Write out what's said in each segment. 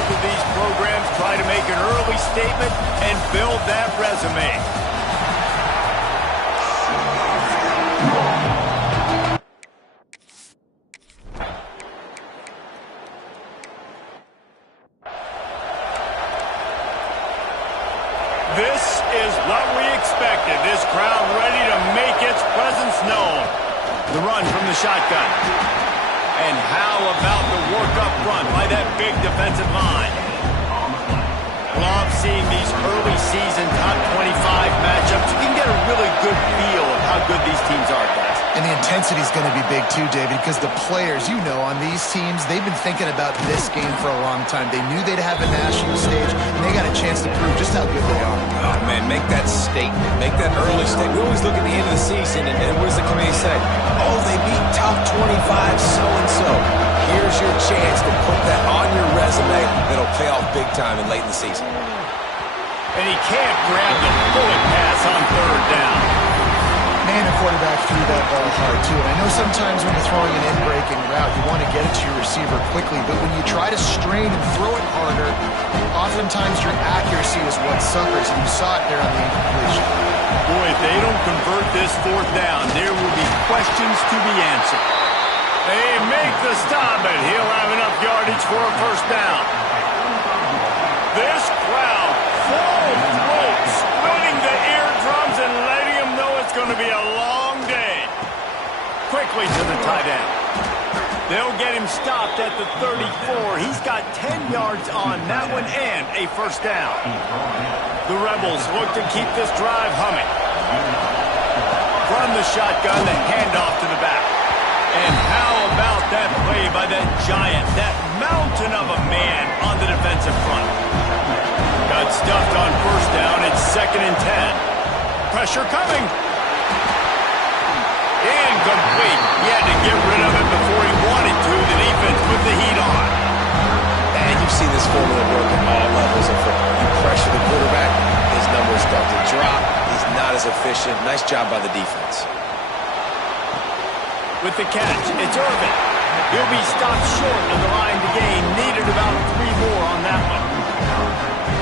both of these programs try to make an early statement and build that resume. This is what we expected. This crowd ready to make its presence known. The run from the shotgun. And how about the work up front by that big defensive line? Love seeing these early season top 25 matchups. You can get a really good feel of how good these teams are, guys. And the intensity is going to be big too, David, because the players, you know, on these teams, they've been thinking about this game for a long time. They knew they'd have a national stage, and they got a chance to prove just how good they are. Oh, man, make that statement. Make that early statement. We always look at the end of the season, and what does the committee say? Oh, they beat top 25 so-and-so. Here's your chance to put that on your resume that'll pay off big time and late in the season. And he can't grab the bullet pass on third down. Man, the quarterback threw that ball hard, too. And I know sometimes when you're throwing an in-breaking route, you want to get it to your receiver quickly. But when you try to strain and throw it harder, oftentimes your accuracy is what suffers. And you saw it there on the incompletion. Boy, if they don't convert this fourth down, there will be questions to be answered. They make the stop, and he'll have enough yardage for a first down. This crowd full throat, splitting the eardrums and letting them know it's going to be a long day. Quickly to the tight end. They'll get him stopped at the 34. He's got 10 yards on that one and a first down. The Rebels look to keep this drive humming. From the shotgun, the handoff to the back. And how about that play by that giant, that mountain of a man on the defensive front? Got stuffed on first down. It's 2nd and 10. Pressure coming. Incomplete. He had to get rid of it before he wanted to. The defense put the heat on. And you've seen this formula work at all levels of football. You pressure the quarterback, his numbers start to drop. He's not as efficient. Nice job by the defense. With the catch, it's Irvin. He'll be stopped short of the line to gain. Needed about 3 more on that one.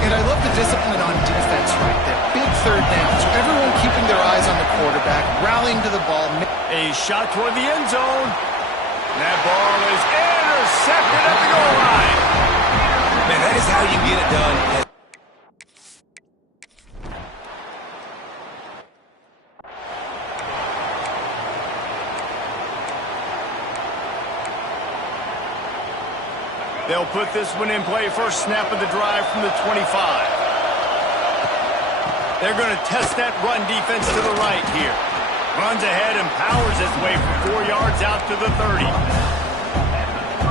And I love the discipline on defense right there. Big third down. So everyone keeping their eyes on the quarterback, rallying to the ball. A shot toward the end zone. That ball is intercepted at the goal line. Man, that is how you get it done. They'll put this one in play. First snap of the drive from the 25. They're going to test that run defense to the right here. Runs ahead and powers his way for 4 yards out to the 30.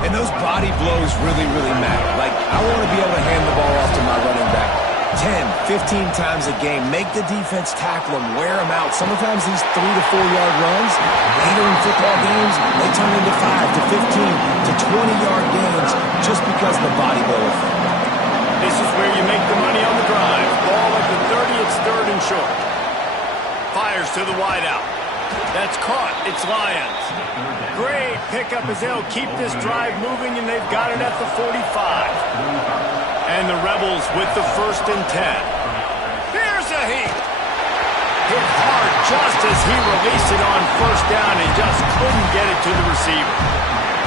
And those body blows really, really matter. Like, I want to be able to hand the ball off to my running back 10, 15 times a game. Make the defense tackle him, wear him out. Sometimes these 3 to 4 yard runs, later in football games, they turn into 5 to 15 to 20 yard gains just because of the body blow effect. This is where you make the money on the drive. Ball at the 30, it's 3rd and short. Fires to the wideout. That's caught. It's Lions. Great pickup as they'll keep this drive moving, and they've got it at the 45. And the Rebels with the 1st and 10. Here's a heat. Hit hard just as he released it on first down and just couldn't get it to the receiver.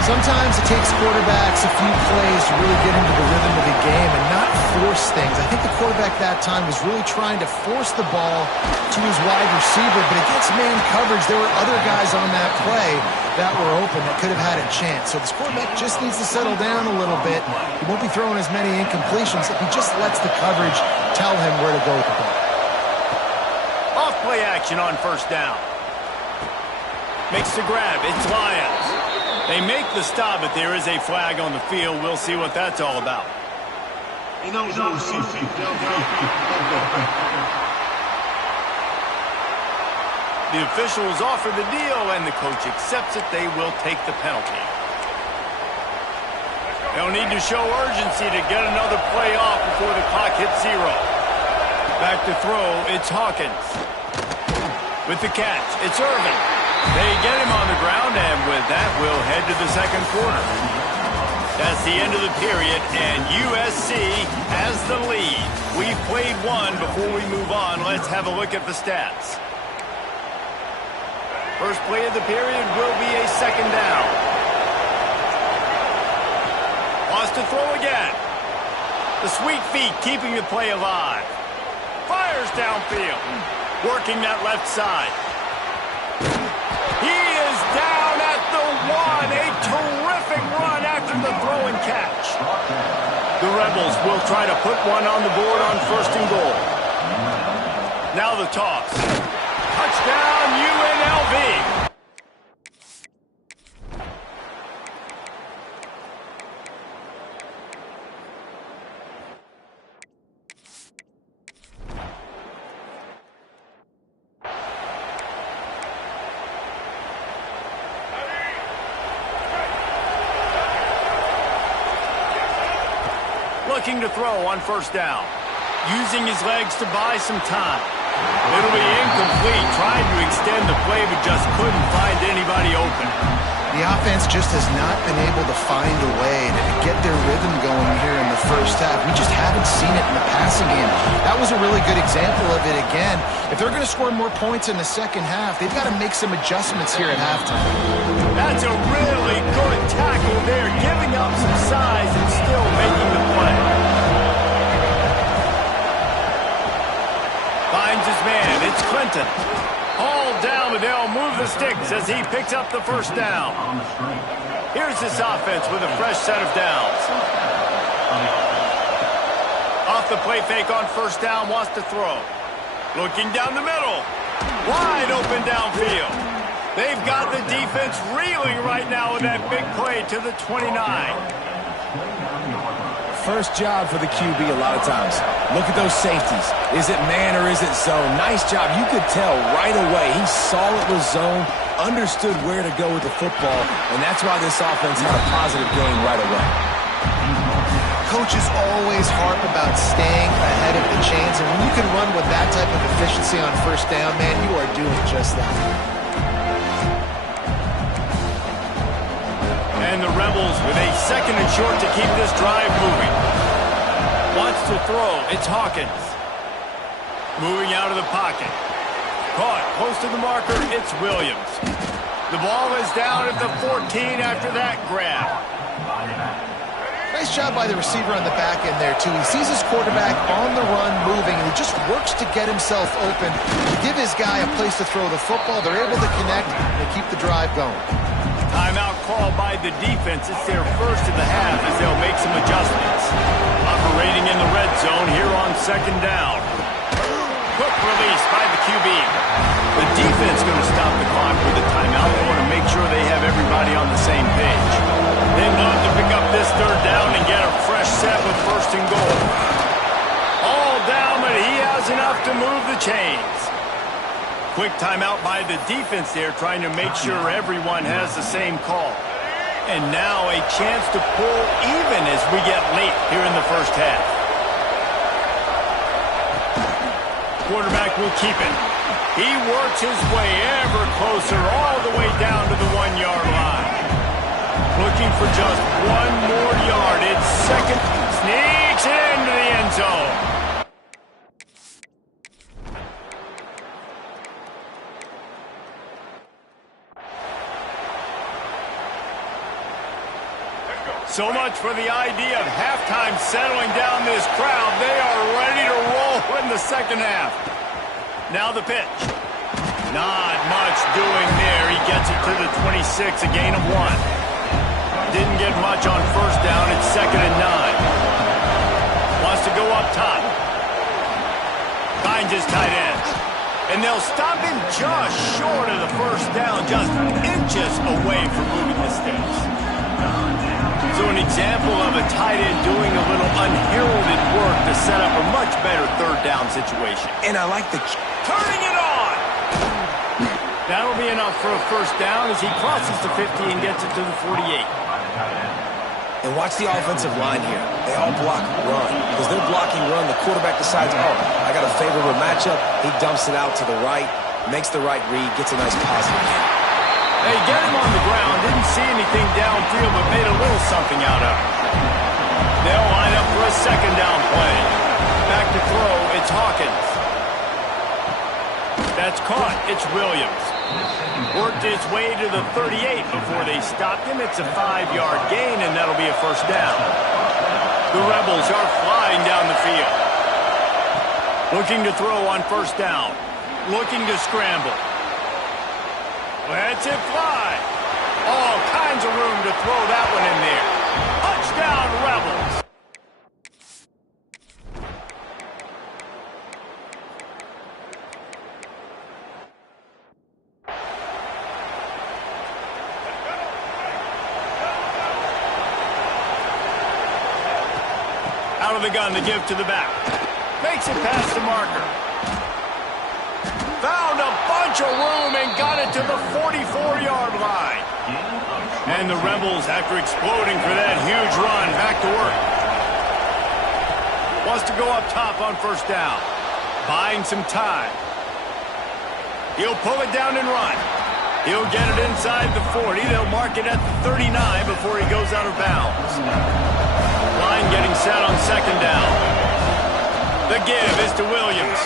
Sometimes it takes quarterbacks a few plays to really get into the rhythm of the game and not force things. I think the quarterback that time was really trying to force the ball to his wide receiver, but against man coverage, there were other guys on that play that were open that could have had a chance. So this quarterback just needs to settle down a little bit. He won't be throwing as many incompletions if he just lets the coverage tell him where to go with the ball. Off play action on first down. Makes the grab. It's Lions. They make the stop, but there is a flag on the field. We'll see what that's all about. The officials offer the deal, and the coach accepts it. They will take the penalty. They'll need to show urgency to get another play off before the clock hits 0. Back to throw, it's Hawkins. With the catch, it's Irvin. They get him on the ground, and with that, we'll head to the second quarter. That's the end of the period, and USC 1. Before we move on, let's have a look at the stats. First play of the period will be a second down. Wants to throw again. The sweet feet keeping the play alive. Fires downfield. Working that left side. He is down at the 1. A terrific run after the throw and catch. The Rebels will try to put one on the board on 1st and goal. Now the toss. Touchdown, UNLV. Looking to throw on 1st down. Using his legs to buy some time. It'll be incomplete, trying to extend the play, but just couldn't find anybody open. The offense just has not been able to find a way to get their rhythm going here in the first half. We just haven't seen it in the passing game. That was a really good example of it again. If they're going to score more points in the second half, they've got to make some adjustments here at halftime. That's a really good tackle there, giving up some size and still making the play. Finds his man. It's Clinton. All down, but they'll move the sticks as he picks up the 1st down. Here's this offense with a fresh set of downs. Off the play fake on 1st down, wants to throw. Looking down the middle. Wide open downfield. They've got the defense reeling right now with that big play to the 29. First job for the QB a lot of times. Look at those safeties. Is it man or is it zone? Nice job. You could tell right away. He saw it was zone, understood where to go with the football, and that's why this offense had a positive game right away. Coaches always harp about staying ahead of the chains, and when you can run with that type of efficiency on 1st down, man, you are doing just that. And the Rebels with a 2nd and short to keep this drive moving. Wants to throw. It's Hawkins. Moving out of the pocket. Caught close to the marker. It's Williams. The ball is down at the 14 after that grab. Nice job by the receiver on the back end there, too. He sees his quarterback on the run moving, and he just works to get himself open, give his guy a place to throw the football. They're able to connect and they keep the drive going. Timeout called by the defense. It's their first of the half as they'll make some adjustments. Operating in the red zone here on 2nd down. Quick release by the QB. The defense going to stop the clock with a timeout. They want to make sure they have everybody on the same page. They'd love to pick up this 3rd down and get a fresh set with 1st and goal. All down, but he has enough to move the chains. Quick timeout by the defense there, trying to make sure everyone has the same call. And now a chance to pull even as we get late here in the first half. Quarterback will keep it. He works his way ever closer all the way down to the 1-yard line. Looking for just 1 more yard. It's 2nd. Sneaks into the end zone. So much for the idea of halftime settling down this crowd. They are ready to roll in the second half. Now the pitch. Not much doing there. He gets it to the 26, a gain of 1. Didn't get much on 1st down. It's 2nd and 9. Wants to go up top. Finds his tight end. And they'll stop him just short of the 1st down, just inches away from moving the sticks. So an example of a tight end doing a little unheralded work to set up a much better 3rd down situation. And I like the... Turning it on! That'll be enough for a 1st down as he crosses the 50 and gets it to the 48. And watch the offensive line here. They all block run. Because they're blocking run, the quarterback decides, oh, I got a favorable matchup. He dumps it out to the right, makes the right read, gets a nice positive hit. They get him on the ground, didn't see anything downfield, but made a little something out of it. They'll line up for a 2nd down play. Back to throw. It's Hawkins. That's caught. It's Williams. Worked his way to the 38 before they stopped him. It's a 5-yard gain, and that'll be a first down. The Rebels are flying down the field. Looking to throw on first down. Looking to scramble. Lets it fly. All kinds of room to throw that one in there. Touchdown, Rebels. Out of the gun to give to the back. Makes it past the marker. Found a bunch of room and got it to the 44-yard line. And the Rebels, after exploding for that huge run, back to work. Wants to go up top on first down. Buying some time. He'll pull it down and run. He'll get it inside the 40. They'll mark it at the 39 before he goes out of bounds. Line getting set on second down. The give is to Williams.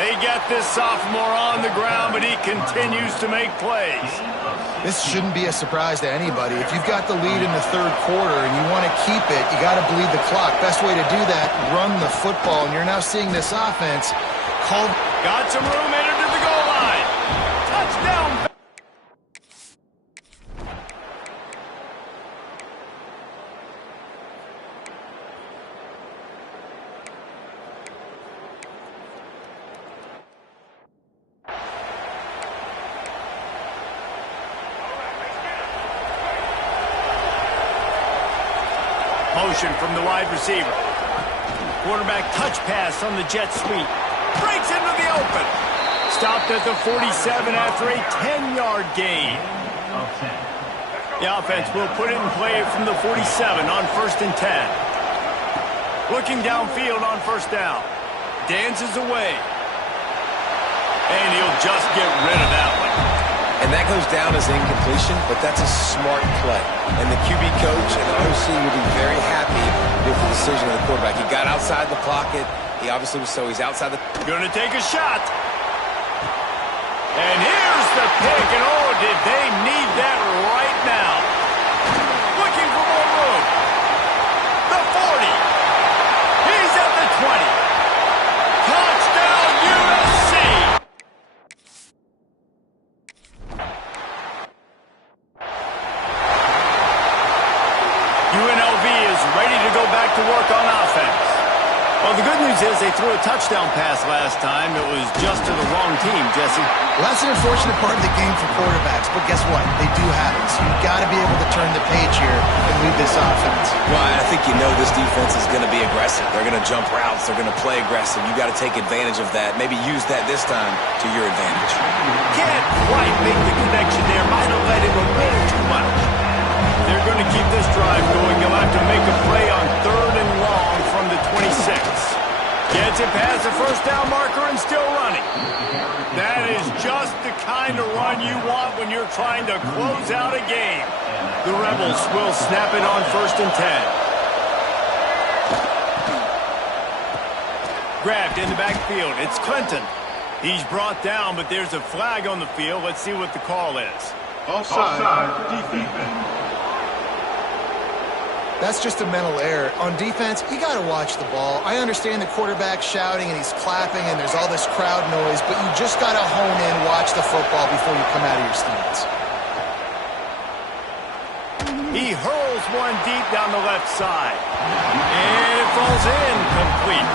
They get this sophomore on the ground, but he continues to make plays. This shouldn't be a surprise to anybody. If you've got the lead in the third quarter and you want to keep it, you got to bleed the clock. Best way to do that, run the football. And you're now seeing this offense called. Got some room, entered to the goal line. Touchdown. Motion from the wide receiver. Quarterback touch pass on the jet sweep. Breaks into the open. Stopped at the 47 after a 10-yard gain. The offense will put it in play from the 47 on first and 10. Looking downfield on first down. Dances away. And he'll just get rid of that one. And that goes down as incompletion, but that's a smart play. And the QB coach and the OC will be very happy with the decision of the quarterback. He got outside the pocket. He obviously was he's outside the... Gonna take a shot. And here's the pick, and oh, did they need that right now. Looking for more room. The 40. He's at the 20. Touchdown, USC. UNLV is ready to go back to work on offense. Well, the good news is they threw a touchdown pass last time. It was just to the wrong team, Jesse. Well, that's an unfortunate part of the game for quarterbacks, but guess what? They do have it. So you've got to be able to turn the page here and lead this offense. Well, I think you know this defense is going to be aggressive. They're going to jump routes. They're going to play aggressive. You got to take advantage of that. Maybe use that this time to your advantage. Can't quite make the connection there. Might have let him a little too much. They're going to keep this drive going. They'll have to make a play on third and long from the 26. Gets it past the first down marker and still running. That is just the kind of run you want when you're trying to close out a game. The Rebels will snap it on first and 10. Grabbed in the backfield. It's Clinton. He's brought down, but there's a flag on the field. Let's see what the call is. Offside, defense. That's just a mental error. On defense, you got to watch the ball. I understand the quarterback shouting and he's clapping and there's all this crowd noise, but you just got to hone in, watch the football before you come out of your stance. He hurls one deep down the left side. And it falls in complete.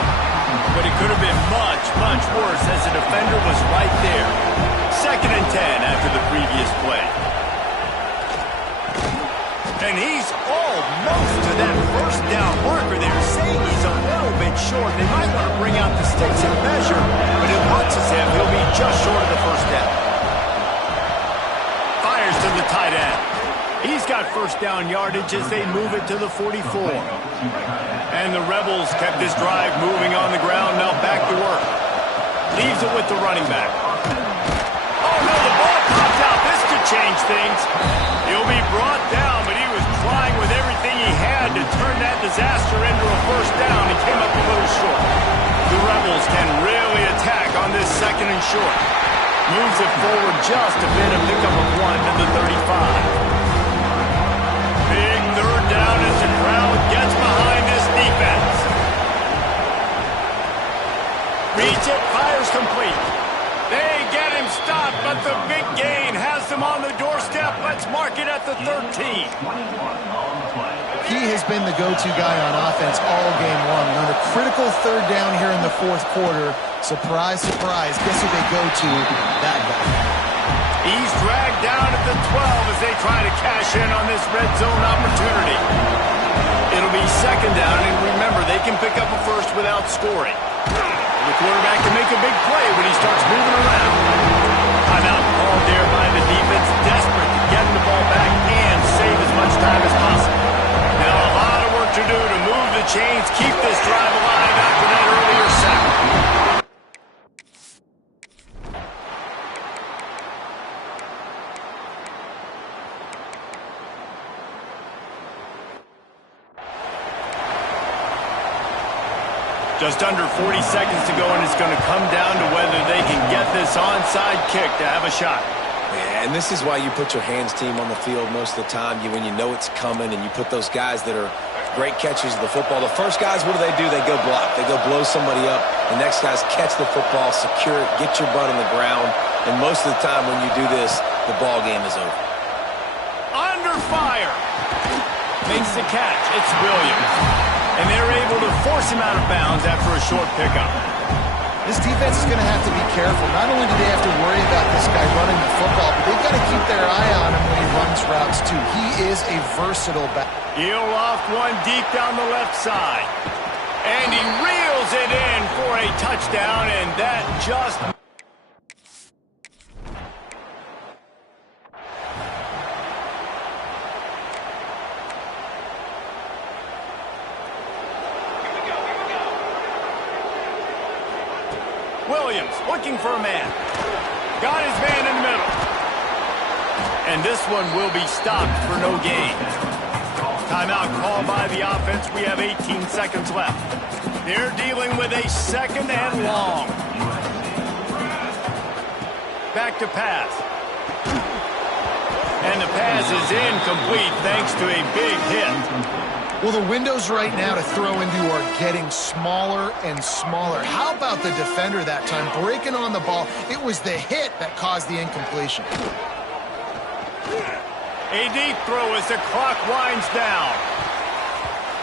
But it could have been much, much worse as the defender was right there. Second and 10 after the previous play. And he's almost to that first down marker there, saying he's a little bit short. They might want to bring out the sticks and measure, but it looks as if he'll be just short of the first down. Fires to the tight end. He's got first down yardage as they move it to the 44. And the Rebels kept this drive moving on the ground, now back to work. Leaves it with the running back. Oh, no, the ball popped out. This could change things. He'll be brought down, but he was trying with everything he had to turn that disaster into a first short. Moves it forward just a bit, a pickup of 1 to the 35. Big third down as the crowd gets behind this defense. Reads it, fires complete. They get him stopped, but the big gain has them on the doorstep. Let's mark it at the 13. He has been the go-to guy on offense all game long. On a critical third down here in the fourth quarter, surprise, surprise, guess who they go to? That guy. He's dragged down at the 12 as they try to cash in on this red zone opportunity. It'll be second down, and remember, they can pick up a first without scoring. The quarterback can make a big play when he starts moving around. Timeout called there by the defense, desperate to get the ball back and save as much time as possible. Now a lot of work to do to move the chains, keep this drive alive after that earlier sack. Just under 40 seconds to go, and it's going to come down to whether they can get this onside kick to have a shot. Yeah, and this is why you put your hands team on the field most of the time. When you know it's coming, and you put those guys that are great catchers of the football. The first guys, what do? They go block. They go blow somebody up. The next guys catch the football, secure it, get your butt on the ground. And most of the time when you do this, the ball game is over. Under fire. Makes the catch. It's Williams. And they're able to force him out of bounds after a short pickup. This defense is going to have to be careful. Not only do they have to worry about this guy running the football, but they've got to keep their eye on him when he runs routes too. He is a versatile back. He'll loft one deep down the left side. And he reels it in for a touchdown, and that just... Williams looking for a man. Got his man in the middle. And this one will be stopped for no gain. Timeout called by the offense. We have 18 seconds left. They're dealing with a second and long. Back to pass. And the pass is incomplete thanks to a big hit. Well, the windows right now to throw into are getting smaller and smaller. How about the defender that time breaking on the ball? It was the hit that caused the incompletion. A deep throw as the clock winds down.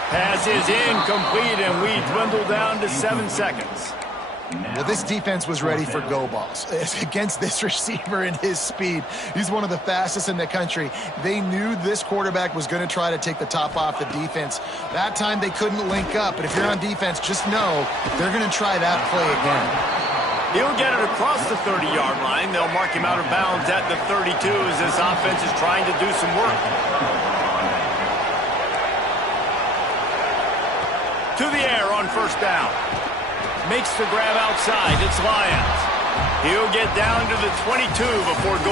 Pass is incomplete, and we dwindle down to 7 seconds. Well, this defense was ready for go balls. Against this receiver and his speed, he's one of the fastest in the country. They knew this quarterback was going to try to take the top off the defense. That time they couldn't link up, but if you're on defense, just know they're going to try that play again. He'll get it across the 30-yard line. They'll mark him out of bounds at the 32 as this offense is trying to do some work. To the air on first down. Makes the grab outside. It's Lyons. He'll get down to the 22 before going